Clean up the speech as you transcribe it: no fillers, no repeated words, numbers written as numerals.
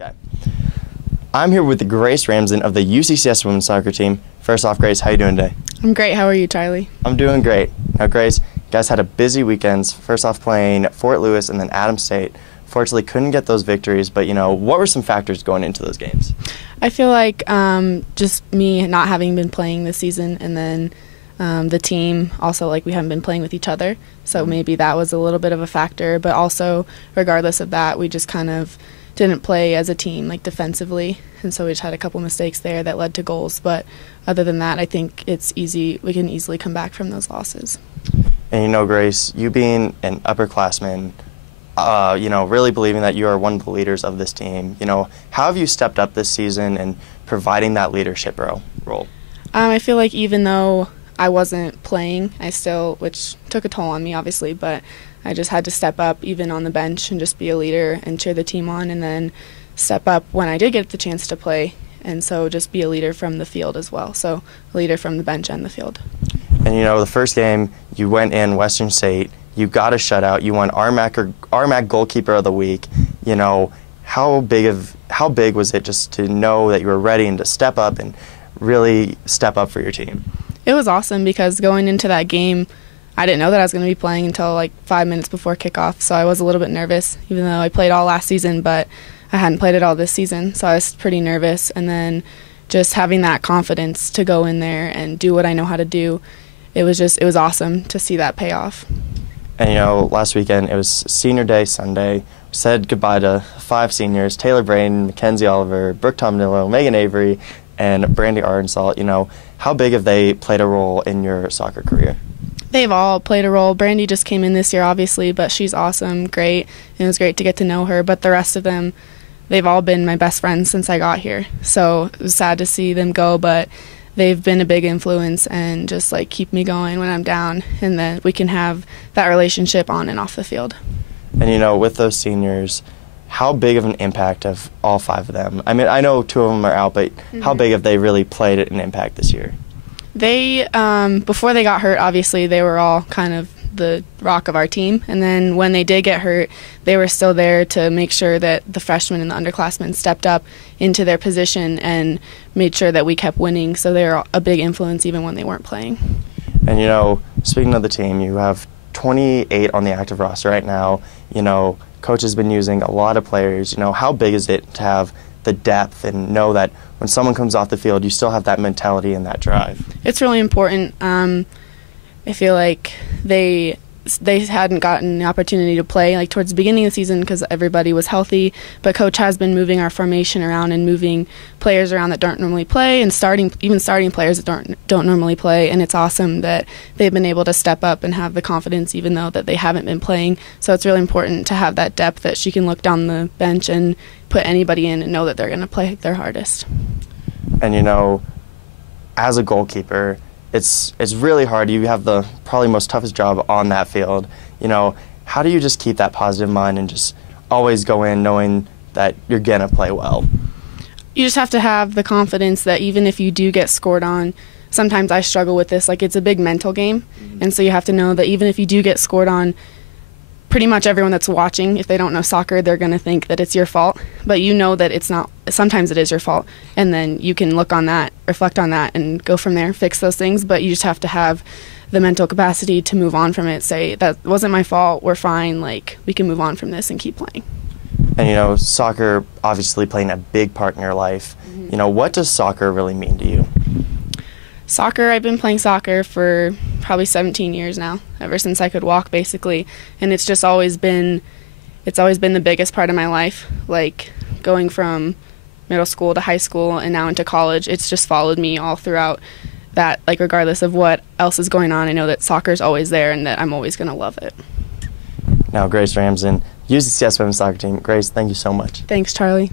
Okay. I'm here with Grace Ramsden of the UCCS women's soccer team. First off, Grace, how are you doing today? I'm great. How are you, Charlie? I'm doing great. Now, Grace, you guys had a busy weekends. First off, playing Fort Lewis and then Adams State. Fortunately, couldn't get those victories, but, what were some factors going into those games? I feel like just me not having been playing this season, and then the team also, we haven't been playing with each other, so maybe that was a little bit of a factor. But also, regardless of that, we just kind of didn't play as a team, defensively, and so we just had a couple mistakes there that led to goals. But other than that, I think it's easy. We can easily come back from those losses. And Grace, you being an upperclassman, really believing that you are one of the leaders of this team, how have you stepped up this season and providing that leadership role? I feel like even though I wasn't playing, which took a toll on me, obviously, but I just had to step up even on the bench and just be a leader and cheer the team on, and then step up when I did get the chance to play, and so just be a leader from the field as well. So a leader from the bench and the field. And the first game you went in Western State, you got a shutout. You won RMAC Goalkeeper of the Week. How big was it just to know that you were ready and to step up and really step up for your team? It was awesome because going into that game, I didn't know that I was going to be playing until 5 minutes before kickoff, so I was a little bit nervous, even though I played all last season, but I hadn't played it all this season, so I was pretty nervous. And then just having that confidence to go in there and do what I know how to do, it was awesome to see that pay off. And last weekend it was Senior Day Sunday. We said goodbye to 5 seniors: Taylor Braden, Mackenzie Oliver, Brooke Tomnillo, Megan Avery, and Brandy Arnsalt. How big have they played a role in your soccer career? They've all played a role. Brandy just came in this year, obviously, but she's awesome, great, and it was great to get to know her. But the rest of them, they've all been my best friends since I got here. So it was sad to see them go, but they've been a big influence and just keep me going when I'm down, and then we can have that relationship on and off the field. And with those seniors, how big of an impact have all 5 of them? I mean, I know 2 of them are out, but how big have they really played an impact this year? They, before they got hurt, obviously, they were all kind of the rock of our team. And then when they did get hurt, they were still there to make sure that the freshmen and the underclassmen stepped up into their position and made sure that we kept winning. So they were a big influence even when they weren't playing. And, speaking of the team, you have 28 on the active roster right now. Coach has been using a lot of players. How big is it to have the depth and know that when someone comes off the field, you still have that mentality and that drive? It's really important. I feel like they hadn't gotten the opportunity to play towards the beginning of the season because everybody was healthy, but Coach has been moving our formation around and moving players around that don't normally play, and starting players that don't normally play, and it's awesome that they've been able to step up and have the confidence even though that they haven't been playing. So it's really important to have that depth that she can look down the bench and put anybody in and know that they're going to play their hardest. And as a goalkeeper, it's really hard. You have the probably most toughest job on that field. How do you just keep that positive mind and just always go in knowing that you're going to play well? You just have to have the confidence that even if you do get scored on, sometimes I struggle with this, it's a big mental game. And so you have to know that even if you do get scored on, pretty much everyone that's watching, if they don't know soccer, they're going to think that it's your fault. But you know that it's not. Sometimes it is your fault. And then you can look on that, reflect on that, and go from there, fix those things. But you just have to have the mental capacity to move on from it. Say, that wasn't my fault, we're fine, we can move on from this and keep playing. And soccer obviously playing a big part in your life. What does soccer really mean to you? Soccer, I've been playing soccer for probably 17 years now, ever since I could walk, basically. And it's just always been the biggest part of my life. Going from middle school to high school and now into college, it's just followed me all throughout that. Regardless of what else is going on, I know that soccer's always there and that I'm always going to love it. Now, Grace Ramsden, UCCS women's soccer team. Grace, thank you so much. Thanks, Charlie.